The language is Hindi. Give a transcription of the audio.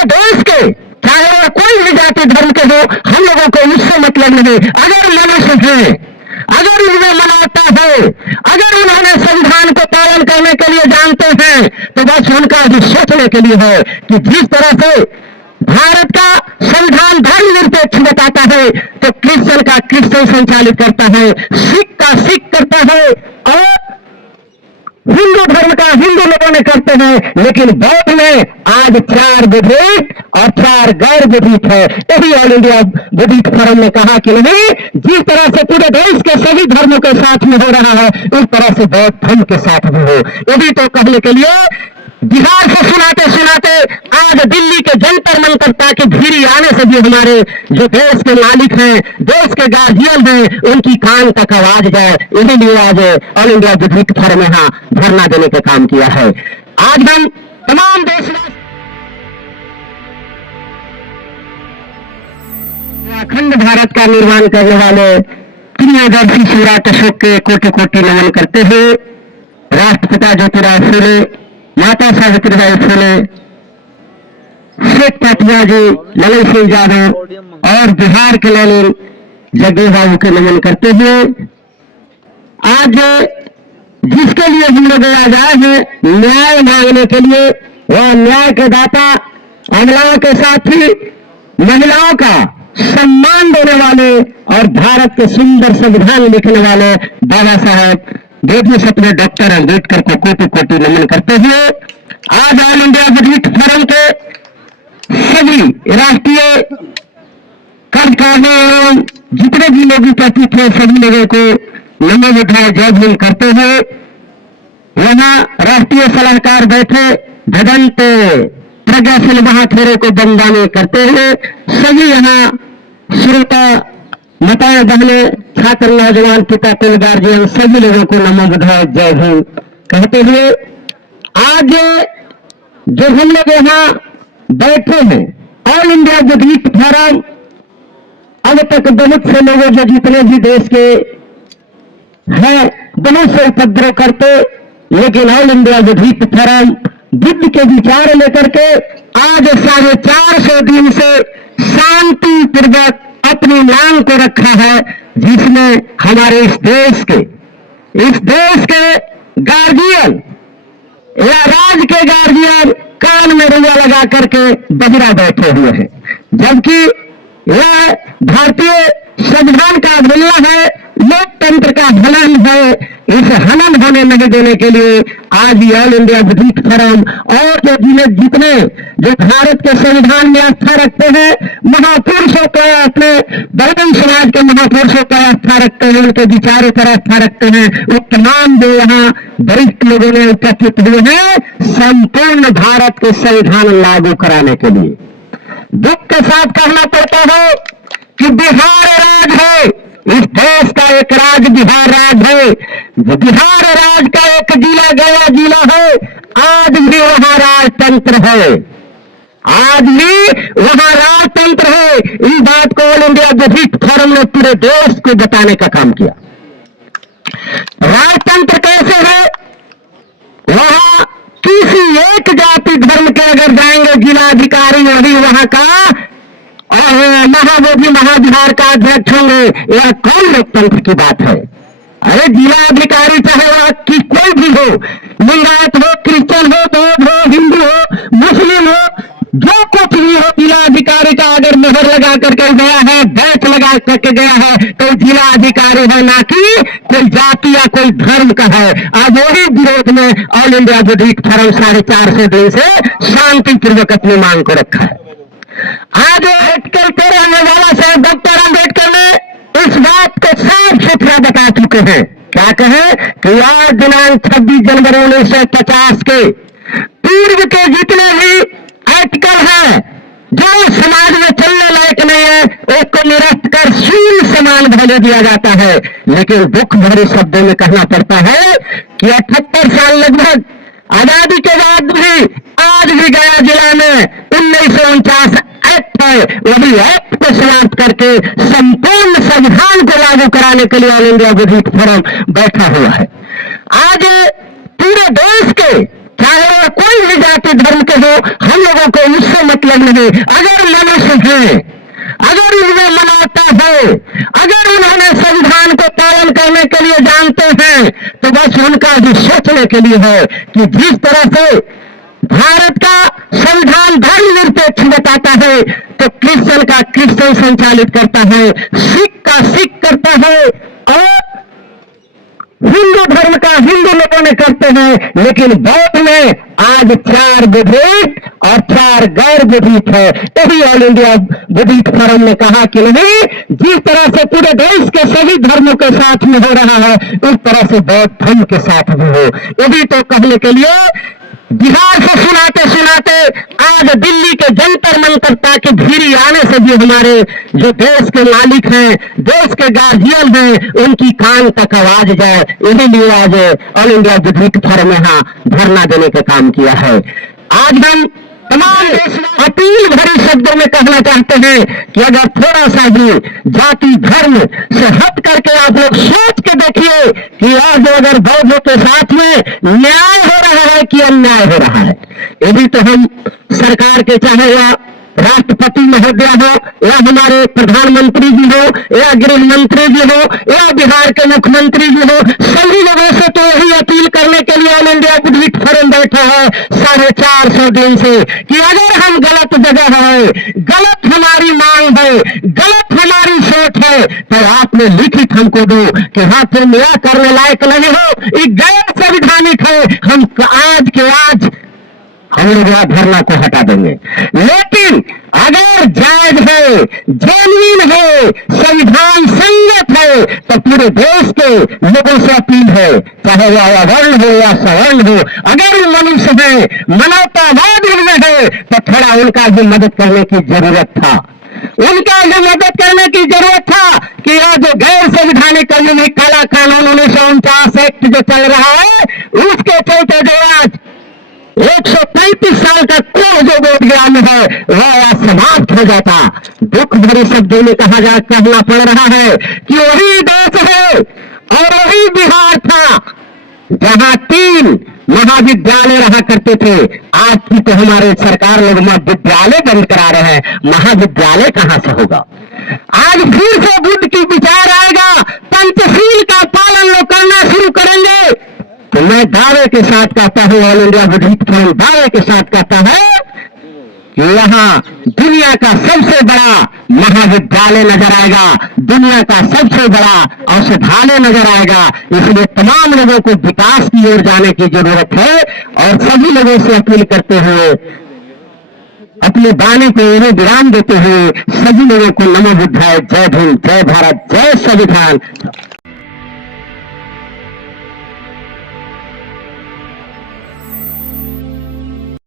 पूरे देश के, चाहे वो कोई भी जाति धर्म के हो, हम लोगों को उससे मतलब नहीं। अगर मनुष्य है, अगर उनमें मानवता है, अगर उन्होंने संविधान को पालन करने के लिए जानते हैं, तो बस उनका भी सोचने के लिए है कि जिस तरह से भारत का संविधान धर्म निरपेक्ष बताता है, तो क्रिश्चियन का क्रिश्चियन संचालित करता है, सिख का सिख करता है, और हिंदू धर्म का हिंदू लोगों ने करते हैं। लेकिन बौद्ध में आज 4 विधेयक और 4 गैर विधेयक है। यही ऑल इंडिया बुद्धिस्ट फोरम ने कहा कि नहीं, जिस तरह से पूरे देश के सभी धर्मों के साथ में हो रहा है, उस तरह से बौद्ध धर्म के साथ भी हो। यही तो कहने के लिए बिहार से सुनाते सुनाते आज दिल्ली के जंतर मंतर तक भीड़ी आने से भी हमारे जो देश के मालिक हैं, देश के गार्जियन हैं, उनकी कान तक आवाज जाए, इसी लिए आज ऑल इंडिया बुद्धिस्ट फोरम यहाँ धरना देने का काम किया है। आज हम तमाम देशवासी अखंड भारत का निर्माण करने वाले प्रियदर्शी शिवराज अशोक के कोटि कोटि नमन करते हुए राष्ट्रपिता ज्योतिराव फुले, माता सावित्रीबाई फुले, शेख पाटिया जी, ललन सिंह यादव और बिहार के लेनिन जगदेव बाबू के नमन करते हुए आज जिसके लिए हम लोग आज आए हैं, न्याय मांगने के लिए, वह न्याय के दाता, महिलाओं के साथी, महिलाओं का सम्मान देने वाले और भारत के सुंदर संविधान लिखने वाले बाबा साहब देवी सपने डॉक्टर अम्बेडकर को कोटि कोटि नमन करते हुए आज ऑल इंडिया बुद्धिस्ट फोरम के सभी राष्ट्रीय कार्यकारिणी एवं जितने भी लोग उपस्थित थे, सभी लोगों को नमो बुद्धाय जय भीम करते हुए यहाँ राष्ट्रीय सलाहकार बैठे भगवंत प्रज्ञाशील महाथेरे को बंदाने करते हुए सभी यहाँ श्रोता, माताएं, बहने, छात्र, नौजवान, पिता, कुल गार्जियन सभी लोगों को नमो बुद्धाय जय भीम कहते हुए आज जो हम लोग यहाँ बैठे हैं, ऑल इंडिया बुद्धिस्ट फोरम अब तक बहुत से लोगों जो जितने भी देश के हैं बहुत से उपद्रव करते, लेकिन all India Buddhist forum Buddha के विचार लेकर के आज 450 दिन से शांति पूर्वक अपनी मांग को रखा है, जिसमें हमारे इस देश के गार्जियन या राज्य के गार्जियन कान में रुआ लगा करके बहिरा बैठे हुए हैं, जबकि यह भारतीय संविधान का अवहेलना है, लोकतंत्र का हनन है। इस हनन होने नहीं देने के लिए आज ऑल इंडिया बुद्धिस्ट फोरम और जितने जो भारत के संविधान में आस्था रखते हैं, महापुरुषों का, अपने बहुजन समाज के महापुरुषों का आस्था रखते हैं, उनके विचारों पर आस्था रखते हैं, वो तमाम जो यहाँ वरिष्ठ लोगों ने उपस्थित हुए हैं संपूर्ण भारत के संविधान लागू कराने के लिए। दुख के साथ कहना पड़ता है कि बिहार राज्य है, इस देश का एक राज्य बिहार राज्य है, बिहार राज्य का एक जिला गया जिला है, आज भी वहां राजतंत्र है, आज भी वहां राजतंत्र है। इस बात को ऑल इंडिया बुद्धिस्ट फोरम ने पूरे देश को बताने का काम किया। राजतंत्र कैसे है? वहां किसी एक जाति धर्म के अगर जाएंगे जिलाधिकारी वही वहां का और महाबोधि महाविहार का अध्यक्ष होंगे, यह कौन लोकतंत्र की बात है? अरे जिलाधिकारी चाहे वहां की कोई भी हो, लिंगायत हो, क्रिश्चियन हो, बौद्ध हो, हिंदू हो, मुस्लिम हो, जो कुछ भी हो, जिलाधिकारी का अगर मोहर लगा करके गया है, बैच लगा करके गया है, तो जिलाधिकारी है, ना कि कोई जाति या कोई धर्म का है। अब वही विरोध में ऑल इंडिया बुद्धिस्ट फोरम 450 दिन से शांतिपूर्वक अपनी मांग को रखा है। आज आजकल के रहने वाला साहब डॉक्टर अम्बेडकर ने इस बात को साफ सुथरा बता चुके हैं। क्या कहे कि आज दिनांक 26 जनवरी 1950 के पूर्व के जितने भी आर्टिकल हैं जो समाज में चलने लायक नहीं है, उसको निरस्त कर शून्य समान भले दिया जाता है। लेकिन दुख भरे शब्दों में कहना पड़ता है कि 78 साल लगभग आजादी के बाद भी आज भी गया जिला में 1949 एक्ट है, वही एक्ट को समाप्त करके संपूर्ण संविधान को लागू कराने के लिए ऑल इंडिया बुद्धिस्ट फोरम बैठा हुआ है। आज पूरे देश के चाहे वो कोई भी जाति धर्म के हो, हम लोगों को उससे मतलब नहीं। अगर मनुष्य है, अगर उनमें मानवता है, अगर उन्होंने संविधान को पालन करने के लिए जानते हैं, तो बस उनका भी सोचने के लिए है कि जिस तरह से भारत का संविधान धर्मनिरपेक्ष बताता है, तो क्रिश्चियन का क्रिश्चियन संचालित करता है, सिख का सिख करता है, और हिंदू धर्म का हिंदू लोगों ने करते हैं। लेकिन बौद्ध में आज 4 विधेयक और 4 गैर विधेयक है। यही ऑल इंडिया बुद्धिस्ट फोरम ने कहा कि नहीं, जिस तरह से पूरे देश के सभी धर्मों के साथ में हो रहा है, उस तरह से बौद्ध धर्म के साथ भी हो। यही तो कहने के लिए बिहार से सुनाते सुनाते आज दिल्ली के जंतर मंतर तक भीड़ आने से भी हमारे जो देश के मालिक हैं, देश के गार्जियन हैं, उनकी कान तक आवाज जाए। यही लिए आज ऑल इंडिया बुद्धिस्ट फोरम यहाँ धरना देने का काम किया है। आज हम तमाम अपील भरे शब्दों में कहना चाहते हैं कि अगर थोड़ा सा भी जाति धर्म से हट करके आप लोग सोच के देखिए कि आज अगर बौद्धों के साथ में न्याय हो रहा है कि अन्याय हो रहा है। ये भी तो हम सरकार के, चाहे या राष्ट्रपति महोदय हो, या हमारे प्रधानमंत्री जी हो, या गृह मंत्री जी हो, या बिहार के मुख्यमंत्री जी हो, सभी लोगों से तो यही अपील करने के लिए ऑल इंडिया बुद्धिस्ट फोरम बैठा है 450 दिन से कि अगर हम गलत जगह है, गलत हमारी मांग है, गलत हमारी सोच है, तो आपने लिखित हमको दो कि हाँ तुम यह करने लायक नहीं हो, ये गैर संवैधानिक है, हम आज के आज हम लोग यहाँ धरना को हटा देंगे। लेकिन अगर जायज है, जेन्युइन है, संविधान संगत है, तो पूरे देश के लोगों से अपील है, चाहे वह वर्ण हो या सवर्ण हो, अगर वो मनुष्य है, मानवतावाद उनमें है, तो थोड़ा उनका भी मदद करने की जरूरत था। उनका भी मदद करने की जरूरत था कि यह जो गैर संवैधानिक काला कानून 1949 एक्ट जो चल रहा है, उसके चलते जो आज 135 साल का कोर्स जो बोध ज्ञान है वह समाप्त हो जाता। दुख भरे शब्दों में कहना पड़ रहा है कि वही देश है और वही बिहार था जहां 3 महाविद्यालय रहा करते थे। आज की तो हमारे सरकार लोग विद्यालय बंद करा रहे हैं, महाविद्यालय कहां से होगा। आज फिर से बुद्ध की विचार आएगा, पंचशील का पालन लोग करना शुरू करेंगे। तो मैं दावे के साथ कहता हूं, ऑल इंडिया बुद्धिस्ट फोरम दावे के साथ कहता है कि यहाँ दुनिया का सबसे बड़ा महाविद्यालय नजर आएगा, दुनिया का सबसे बड़ा औषधालय नजर आएगा। इसलिए तमाम लोगों को विकास की ओर जाने की जरूरत है और सभी लोगों से अपील करते हुए, अपने बाने को इन्हें विराम देते हुए सभी लोगों को नमो बुद्धाय, जय भीम, जय भारत, जय संविधान।